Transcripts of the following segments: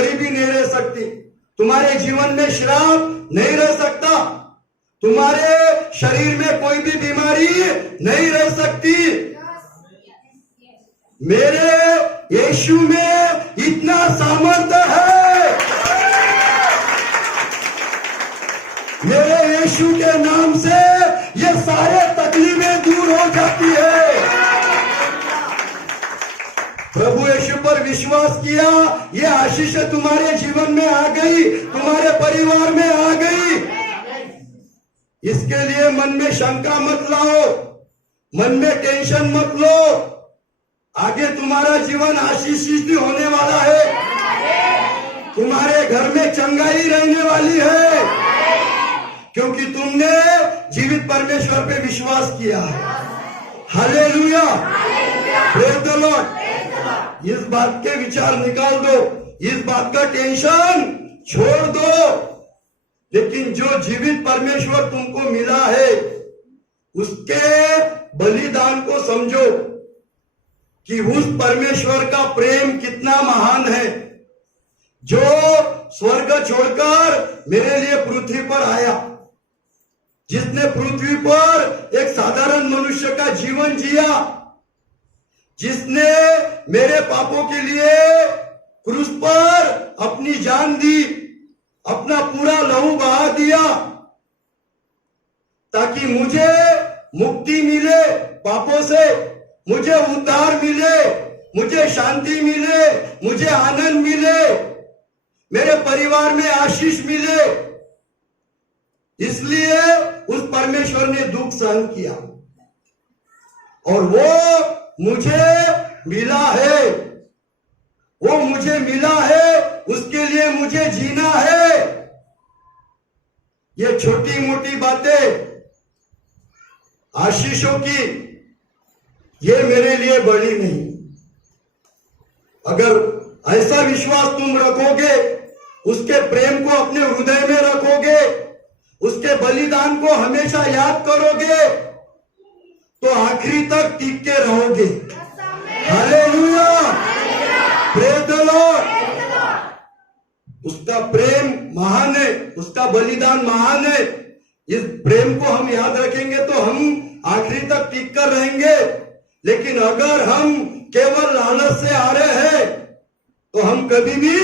गरीबी नहीं रह सकती, तुम्हारे जीवन में श्राप नहीं रह सकता, तुम्हारे शरीर में कोई भी बीमारी नहीं रह सकती। मेरे यीशु में इतना सामर्थ्य है, मेरे यीशु के नाम से ये सारे तकलीफें दूर हो जाती है। प्रभु यीशु पर विश्वास किया, ये आशीष तुम्हारे जीवन में आ गई, तुम्हारे परिवार में आ गई। इसके लिए मन में शंका मत लाओ, मन में टेंशन मत लो, आगे तुम्हारा जीवन आशीषित होने वाला है, तुम्हारे घर में चंगाई रहने वाली है, क्योंकि तुमने जीवित परमेश्वर पे विश्वास किया है। Hallelujah, praise the Lord. इस बात के विचार निकाल दो, इस बात का टेंशन छोड़ दो। लेकिन जो जीवित परमेश्वर तुमको मिला है, उसके बलिदान को समझो कि उस परमेश्वर का प्रेम कितना महान है, जो स्वर्ग छोड़कर मेरे लिए पृथ्वी पर आया, जिसने पृथ्वी पर एक साधारण मनुष्य का जीवन जिया, जिसने मेरे पापों के लिए क्रूस पर अपनी जान दी, अपना पूरा लहू बहा दिया, ताकि मुझे मुक्ति मिले पापों से, मुझे उद्धार मिले, मुझे शांति मिले, मुझे आनंद मिले, मेरे परिवार में आशीष मिले। इसलिए उस परमेश्वर ने दुख सहन किया और वो मुझे मिला है, वो मुझे मिला है, उसके लिए मुझे जीना है। ये छोटी मोटी बातें आशीषों की, ये मेरे लिए बड़ी नहीं। अगर ऐसा विश्वास तुम रखोगे, उसके प्रेम को अपने हृदय में रखोगे, उसके बलिदान को हमेशा याद करोगे, तो आखिरी तक टिक के रहोगे। Hallelujah, praise the Lord. उसका प्रेम महान है, उसका बलिदान महान है। इस प्रेम को हम याद रखेंगे तो हम आखिरी तक टिक कर रहेंगे। लेकिन अगर हम केवल लालच से आ रहे हैं तो हम कभी भी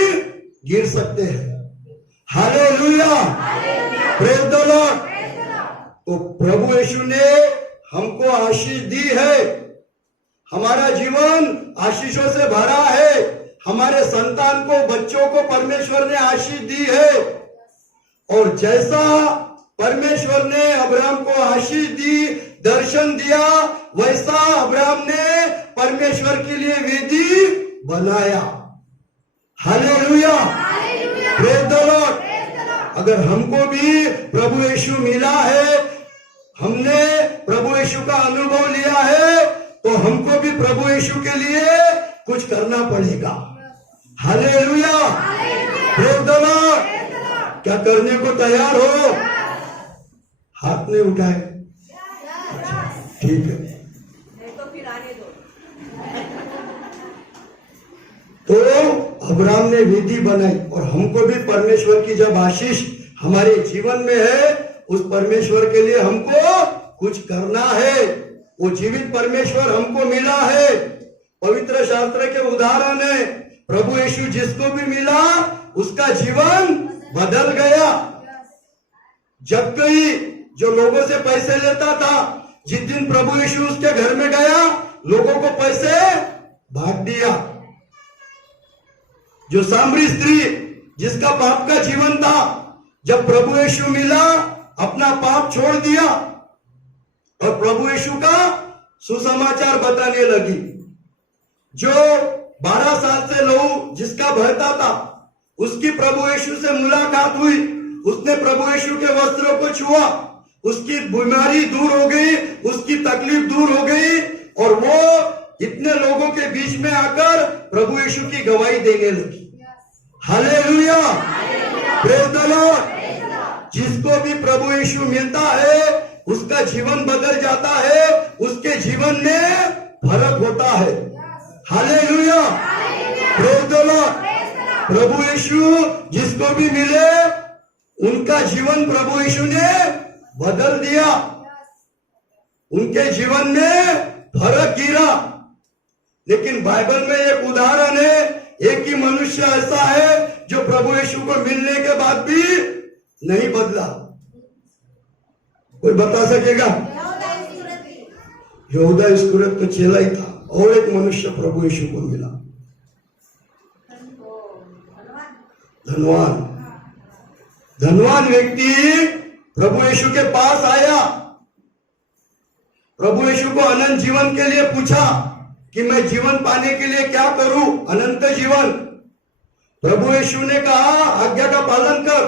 गिर सकते हैं। Hallelujah, praise the Lord. तो प्रभु यीशु ने हमको आशीष दी है, हमारा जीवन आशीषों से भरा है, हमारे संतान को, बच्चों को परमेश्वर ने आशीष दी है। और जैसा परमेश्वर ने अब्राहम को आशीष दी, दर्शन दिया, वैसा अब्राहम ने परमेश्वर के लिए वेदी बनाया। Hallelujah, praise the Lord. अगर हमको भी प्रभु यीशु मिला है, हमने प्रभु यीशु का अनुभव लिया है, तो हमको भी प्रभु यीशु के लिए कुछ करना पड़ेगा। Hallelujah, praise the Lord. क्या करने को तैयार हो? हाथ नहीं उठाए, ठीक है। तो फिर आने दो। तो अब्राहम ने वेदी बनाई और हमको भी परमेश्वर की जब आशीष हमारे जीवन में है, उस परमेश्वर के लिए हमको कुछ करना है। वो जीवित परमेश्वर हमको मिला है। पवित्र शास्त्र के उदाहरण है, प्रभु यीशु जिसको भी मिला उसका जीवन बदल गया। जब कोई जो लोगों से पैसे लेता था, जिस दिन प्रभु यीशु उसके घर में गया, लोगों को पैसे बांट दिया। जो सामरी स्त्री जिसका पाप का जीवन था, जब प्रभु यीशु मिला, अपना पाप छोड़ दिया और प्रभु यीशु का सुसमाचार बताने लगी। जो 12 साल से लहू जिसका बहता था, उसकी प्रभु यीशु से मुलाकात हुई, उसने प्रभु यीशु के वस्त्रों को छुआ, उसकी बीमारी दूर हो गई, उसकी तकलीफ दूर हो गई और वो इतने लोगों के बीच में आकर प्रभु यीशु की गवाही देने लगी। Hallelujah, praise the Lord. जिसको भी प्रभु यीशु मिलता है, उसका जीवन बदल जाता है, उसके जीवन में फर्क होता है। Hallelujah, praise the Lord. प्रभु यीशु जिसको भी मिले उनका जीवन प्रभु यीशु ने बदल दिया, उनके जीवन में फर्क गिरा। लेकिन बाइबल में एक उदाहरण है, एक ही मनुष्य ऐसा है जो प्रभु यीशु को मिलने के बाद भी नहीं बदला। कोई बता सकेगा? यहूदा इस्करियोत तो चेला ही था, और एक मनुष्य प्रभु यीशु को मिला, धनवान। धनवान व्यक्ति प्रभु यीशु के पास आया, प्रभु यीशु को अनंत जीवन के लिए पूछा कि मैं जीवन पाने के लिए क्या करूं, अनंत जीवन। प्रभु यीशु ने कहा आज्ञा का पालन कर।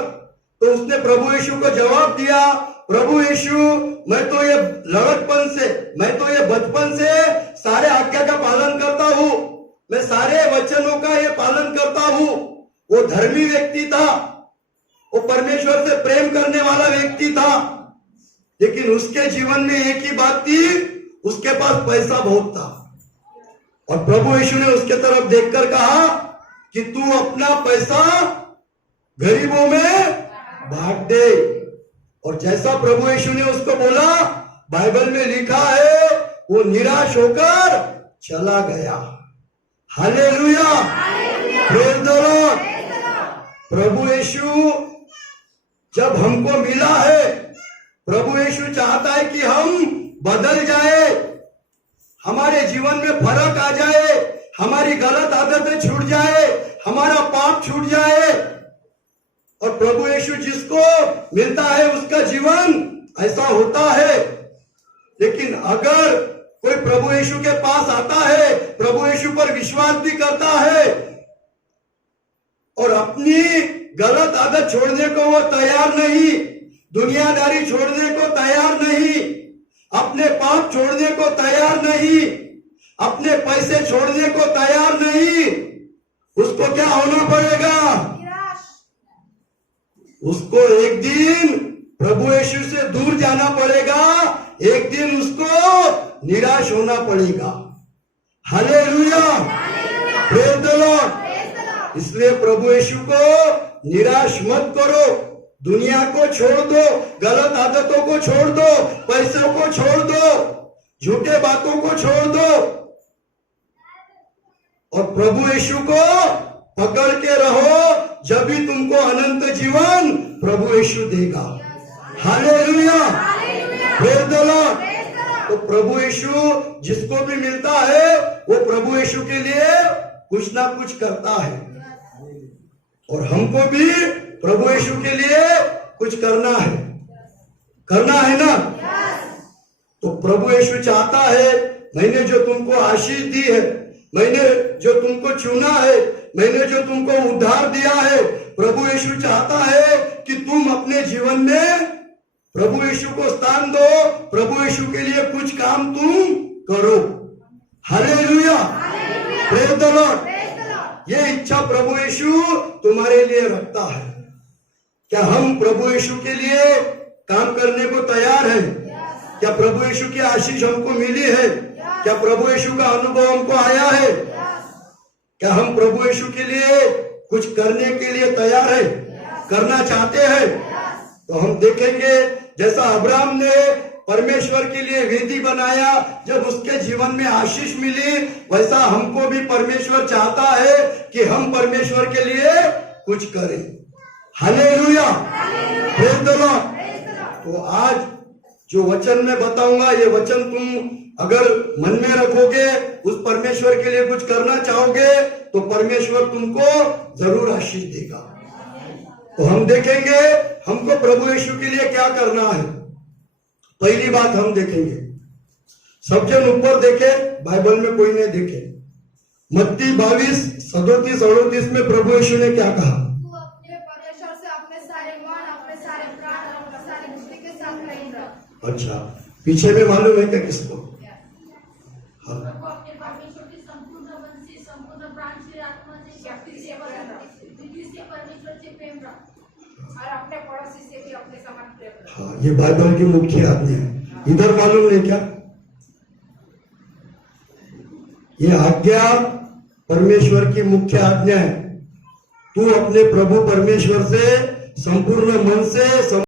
तो उसने प्रभु यीशु को जवाब दिया, प्रभु यीशु मैं तो ये लड़कपन से, मैं तो ये बचपन से सारे आज्ञा का पालन करता हूं, मैं सारे वचनों का ये पालन करता हूं। वो धर्मी व्यक्ति था, वो परमेश्वर से प्रेम करने वाला व्यक्ति था, लेकिन उसके जीवन में एक ही बात थी, उसके पास पैसा बहुत था। और प्रभु यीशु ने उसके तरफ देखकर कहा कि तू अपना पैसा गरीबों में बांट दे। और जैसा प्रभु यीशु ने उसको बोला, बाइबल में लिखा है वो निराश होकर चला गया। Hallelujah, praise the Lord. प्रभु यीशु जब हमको मिला है, प्रभु यीशु चाहता है कि हम बदल जाए, हमारे जीवन में फर्क आ जाए, हमारी गलत आदतें छूट जाए, हमारा पाप छूट जाए। और प्रभु यीशु जिसको मिलता है उसका जीवन ऐसा होता है। लेकिन अगर कोई प्रभु यीशु के पास आता है, प्रभु यीशु पर विश्वास भी करता है और अपनी गलत आदत छोड़ने को वो तैयार नहीं, दुनियादारी छोड़ने को तैयार नहीं, अपने पाप छोड़ने को तैयार नहीं, अपने पैसे छोड़ने को तैयार नहीं, उसको क्या होना पड़ेगा? उसको एक दिन प्रभु यीशु से दूर जाना पड़ेगा, एक दिन उसको निराश होना पड़ेगा। Hallelujah, praise the Lord. इसलिए प्रभु यीशु को निराश मत करो, दुनिया को छोड़ दो, गलत आदतों को छोड़ दो, पैसों को छोड़ दो, झूठे बातों को छोड़ दो और प्रभु यीशु को पकड़ के रहो, जब भी तुमको अनंत जीवन प्रभु यीशु देगा। Hallelujah, praise the Lord. तो प्रभु यीशु जिसको भी मिलता है वो प्रभु यीशु के लिए कुछ ना कुछ करता है, और हमको भी प्रभु यीशु के लिए कुछ करना है ना। तो प्रभु यीशु चाहता है, मैंने जो तुमको आशीष दी है, मैंने जो तुमको चुना है, मैंने जो तुमको उद्धार दिया है, प्रभु यीशु चाहता है कि तुम अपने जीवन में प्रभु यीशु को स्थान दो, प्रभु यीशु के लिए कुछ काम तुम करो। Hallelujah, praise the Lord. ये इच्छा प्रभु यीशु तुम्हारे लिए रखता है। क्या हम प्रभु यीशु के लिए काम करने को तैयार हैं? क्या प्रभु यीशु की आशीष हमको मिली है? क्या प्रभु यीशु का अनुभव हमको आया है? क्या हम प्रभु यीशु के लिए कुछ करने के लिए तैयार है, करना चाहते हैं? तो हम देखेंगे जैसा अब्राहम ने परमेश्वर के लिए वेदी बनाया, जब उसके जीवन में आशीष मिली, वैसा हमको भी परमेश्वर चाहता है कि हम परमेश्वर के लिए कुछ करें। Hallelujah, praise the Lord. तो आज जो वचन मैं बताऊंगा, ये वचन तुम अगर मन में रखोगे, उस परमेश्वर के लिए कुछ करना चाहोगे, तो परमेश्वर तुमको जरूर आशीष देगा। तो हम देखेंगे हमको प्रभु यीशु के लिए क्या करना है। पहली बात हम देखेंगे, सब जन ऊपर देखे, बाइबल में कोई नहीं देखे। मत्ती 22:37-38 में प्रभु यीशु ने क्या कहा? तू अपने परमेश्वर से अपने सारे मन, अपने सारे प्राण और अपने सारे बुद्धि के साथ प्रेम रख। अच्छा, पीछे में मालूम है क्या किसको? हाँ, अपने परमेश्वर की संपूर्ण मन से, संपूर्ण प्राण से, आत्मा से, शक्ति से, बुद्धि से परमेश्वर से प्रेम रख, और अपने पड़ोसी से भी अपने समान प्रेम रख। हाँ, ये बाइबल की मुख्य आज्ञा है। इधर मालूम नहीं क्या? ये आज्ञा परमेश्वर की मुख्य आज्ञा है। तू अपने प्रभु परमेश्वर से संपूर्ण मन से